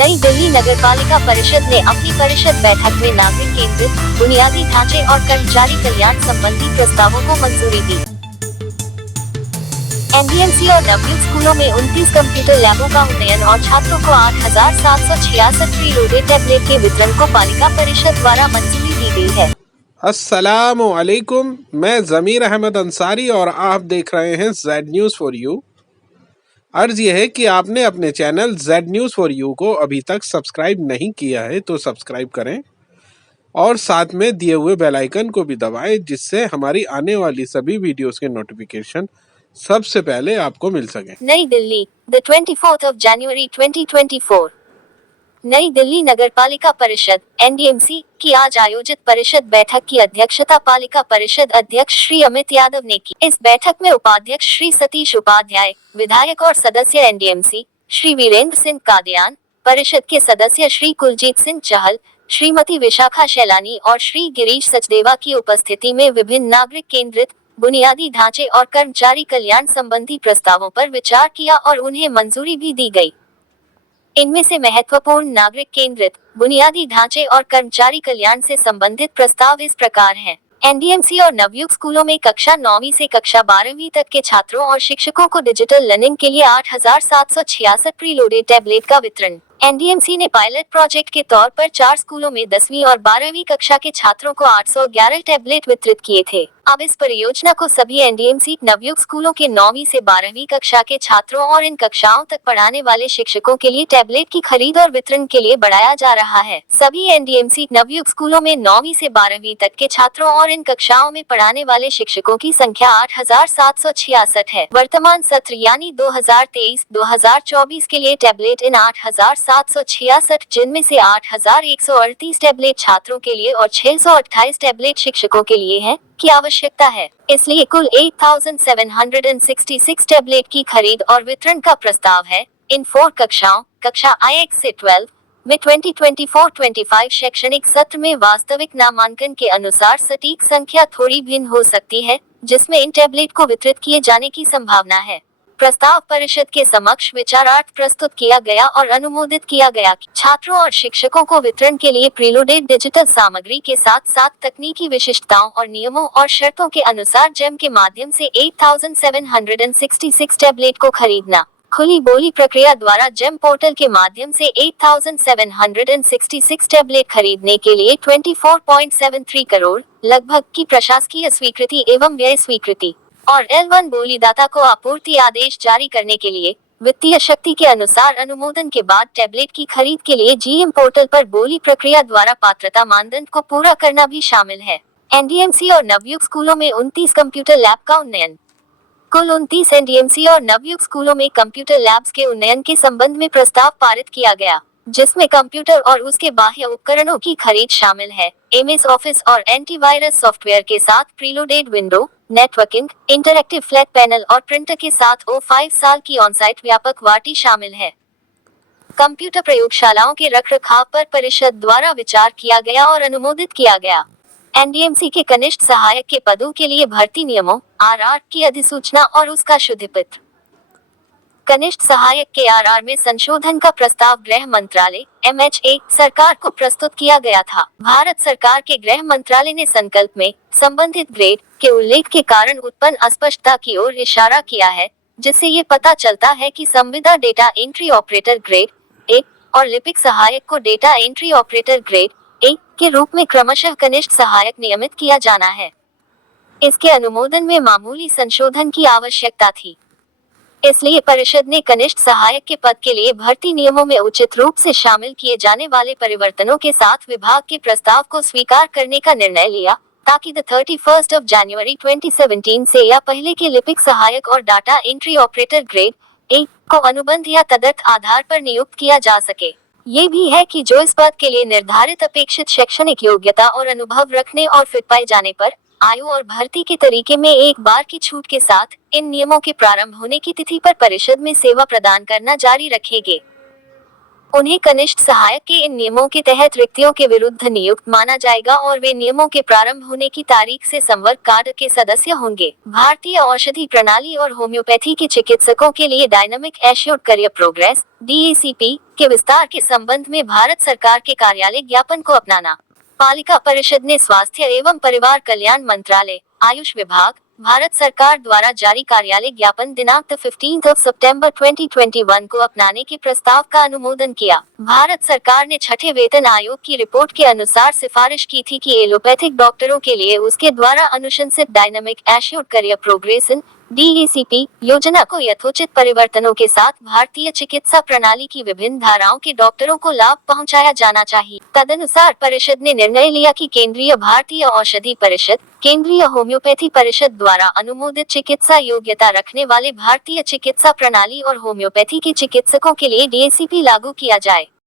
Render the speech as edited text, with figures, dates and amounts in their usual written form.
नई दिल्ली नगरपालिका परिषद ने अपनी परिषद बैठक में नागरिक केंद्रित बुनियादी ढांचे और कर्मचारी कल्याण संबंधी प्रस्तावों को मंजूरी दी। एनडीएमसी और नवयुक्त स्कूलों में 29 कंप्यूटर लैबों का उन्नयन और छात्रों को 8,766 फ्री लोडेड टैबलेट के वितरण को पालिका परिषद द्वारा मंजूरी दी गई है। अस्सलामु अलैकुम, मैं ज़मीर अहमद अंसारी और आप देख रहे हैं जेड न्यूज़ फॉर यू। अर्ज यह है कि आपने अपने channel Z news for you को अभी तक सब्सक्राइब नहीं किया है तो सब्सक्राइब करें और साथ में दिए हुए बेल आइकन को भी दबाएं, जिससे हमारी आने वाली सभी वीडियोस के नोटिफिकेशन सबसे पहले आपको मिल सके। नई Delhi, the 24th of January 2024। नई दिल्ली नगरपालिका परिषद एनडीएमसी की आज आयोजित परिषद बैठक की अध्यक्षता पालिका परिषद अध्यक्ष श्री अमित यादव ने की। इस बैठक में उपाध्यक्ष श्री सतीश उपाध्याय, विधायक और सदस्य एनडीएमसी श्री वीरेंद्र सिंह कादियान, परिषद के सदस्य श्री कुलजीत सिंह चहल, श्रीमती विशाखा शैलानी और श्री गिरीश सचदेवा की उपस्थिति में विभिन्न नागरिक केंद्रित बुनियादी ढांचे और कर्मचारी कल्याण संबंधी प्रस्तावों पर विचार किया और उन्हें मंजूरी भी दी गई। इनमें से महत्वपूर्ण नागरिक केंद्रित बुनियादी ढांचे और कर्मचारी कल्याण से संबंधित प्रस्ताव इस प्रकार हैं। एनडीएमसी और नवयुक्त स्कूलों में कक्षा 9वीं से कक्षा 12वीं तक के छात्रों और शिक्षकों को डिजिटल लर्निंग के लिए 8,766 प्री लोडेड टैबलेट का वितरण। एनडीएमसी ने पायलट प्रोजेक्ट के तौर पर 4 स्कूलों में 10वीं और 12वीं कक्षा के छात्रों को 811 टैबलेट वितरित किए थे। अब इस परियोजना को सभी एनडीएमसी नवयुक्त स्कूलों के 9वीं से 12वीं कक्षा के छात्रों और इन कक्षाओं तक पढ़ाने वाले शिक्षकों के लिए टैबलेट की खरीद और वितरण के लिए बढ़ाया जा रहा है। सभी एनडीएमसी नवयुक्त स्कूलों में 9वीं से 12वीं तक के छात्रों और इन कक्षाओं में पढ़ाने वाले शिक्षकों की संख्या 8,766 है। वर्तमान सत्र यानी 2023-2024 के लिए टैबलेट इन 8,766, जिनमें से 8,138 टैबलेट छात्रों के लिए और 628 टैबलेट शिक्षकों के लिए है की आवश्यकता है। इसलिए कुल 8,766 टैबलेट की खरीद और वितरण का प्रस्ताव है। इन 4 कक्षाओं कक्षा I1 से 12 में 2024-25 शैक्षणिक सत्र में वास्तविक नामांकन के अनुसार सटीक संख्या थोड़ी भिन्न हो सकती है, जिसमें इन टैबलेट को वितरित किए जाने की संभावना है। प्रस्ताव परिषद के समक्ष विचारार्थ प्रस्तुत किया गया और अनुमोदित किया गया कि छात्रों और शिक्षकों को वितरण के लिए प्रीलोडेड डिजिटल सामग्री के साथ साथ तकनीकी विशिष्टताओं और नियमों और शर्तों के अनुसार जेम के माध्यम से 8,766 टैबलेट को खरीदना। खुली बोली प्रक्रिया द्वारा जेम पोर्टल के माध्यम से 8,766 टैबलेट खरीदने के लिए 24.73 करोड़ लगभग की प्रशासकीय स्वीकृति एवं व्यय स्वीकृति और L1 बोलीदाता को आपूर्ति आदेश जारी करने के लिए वित्तीय शक्ति के अनुसार अनुमोदन के बाद टैबलेट की खरीद के लिए जीएम पोर्टल पर बोली प्रक्रिया द्वारा पात्रता मानदंड को पूरा करना भी शामिल है। एनडीएमसी और नवयुक्त स्कूलों में 29 कंप्यूटर लैब का उन्नयन। कुल 29 एनडीएमसी और नवयुक्त स्कूलों में कंप्यूटर लैब्स के उन्नयन के संबंध में प्रस्ताव पारित किया गया, जिसमें कंप्यूटर और उसके बाह्य उपकरणों की खरीद शामिल है। एमएस ऑफिस और एंटीवायरस सॉफ्टवेयर के साथ preloaded window, networking, interactive flat panel और प्रिंटर के साथ 5 साल की ऑनसाइट व्यापक वार्टी शामिल है। कंप्यूटर प्रयोगशालाओं के रखरखाव पर परिषद द्वारा विचार किया गया और अनुमोदित किया गया। एनडीएमसी के कनिष्ठ सहायक के पदों के लिए भर्ती नियमों आरआर की अधिसूचना और उसका शुद्धिपत्र। कनिष्ठ सहायक के आरआर में संशोधन का प्रस्ताव गृह मंत्रालय MHA सरकार को प्रस्तुत किया गया था। भारत सरकार के गृह मंत्रालय ने संकल्प में संबंधित ग्रेड के उल्लेख के कारण उत्पन्न अस्पष्टता की ओर इशारा किया है, जिससे ये पता चलता है कि संविदा data entry operator grade A और लिपिक सहायक को data entry operator grade A के रूप में क्रमशः कनिष्ठ सहायक नियमित किया जाना है। इसके अनुमोदन में मामूली संशोधन की आवश्यकता थी, इसलिए परिषद ने कनिष्ठ सहायक के पद के लिए भर्ती नियमों में उचित रूप से शामिल किए जाने वाले परिवर्तनों के साथ विभाग के प्रस्ताव को स्वीकार करने का निर्णय लिया, ताकि 31 जनवरी 2017 से या पहले के लिपिक सहायक और data entry operator grade A को अनुबंध या तदर्थ आधार पर नियुक्त किया जा सके। ये भी है कि जो इस पद के लिए निर्धारित अपेक्षित शैक्षणिक योग्यता और अनुभव रखने और फिट पाए जाने पर आयु और भर्ती के तरीके में एक बार की छूट के साथ इन नियमों के प्रारंभ होने की तिथि पर परिषद में सेवा प्रदान करना जारी रखेंगे। उन्हें कनिष्ठ सहायक के इन नियमों के तहत रिक्तियों के विरुद्ध नियुक्त माना जाएगा और वे नियमों के प्रारंभ होने की तारीख से संवर्ग कार्ड के सदस्य होंगे। भारतीय औषधि प्रणाली और होम्योपैथी के चिकित्सकों के लिए dynamic assured career progress (DACP) के विस्तार के संबंध में भारत सरकार के कार्यालय ज्ञापन को अपनाना। पालिका परिषद ने स्वास्थ्य एवं परिवार कल्याण मंत्रालय, आयुष विभाग, भारत सरकार द्वारा जारी कार्यालय ज्ञापन दिनांक 15 सितंबर 2021 को अपनाने के प्रस्ताव का अनुमोदन किया। भारत सरकार ने छठे वेतन आयोग की रिपोर्ट के अनुसार सिफारिश की थी कि एलोपैथिक डॉक्टरों के लिए उसके द्वारा अनुशंसित dynamic assured career progression (DACP) योजना को यथोचित परिवर्तनों के साथ भारतीय चिकित्सा प्रणाली की विभिन्न धाराओं के डॉक्टरों को लाभ पहुंचाया जाना चाहिए। तदनुसार परिषद ने निर्णय लिया कि केंद्रीय भारतीय औषधि परिषद, केंद्रीय होम्योपैथी परिषद द्वारा अनुमोदित चिकित्सा योग्यता रखने वाले भारतीय चिकित्सा प्रणाली और होम्योपैथी के चिकित्सकों के लिए DACP लागू किया जाए।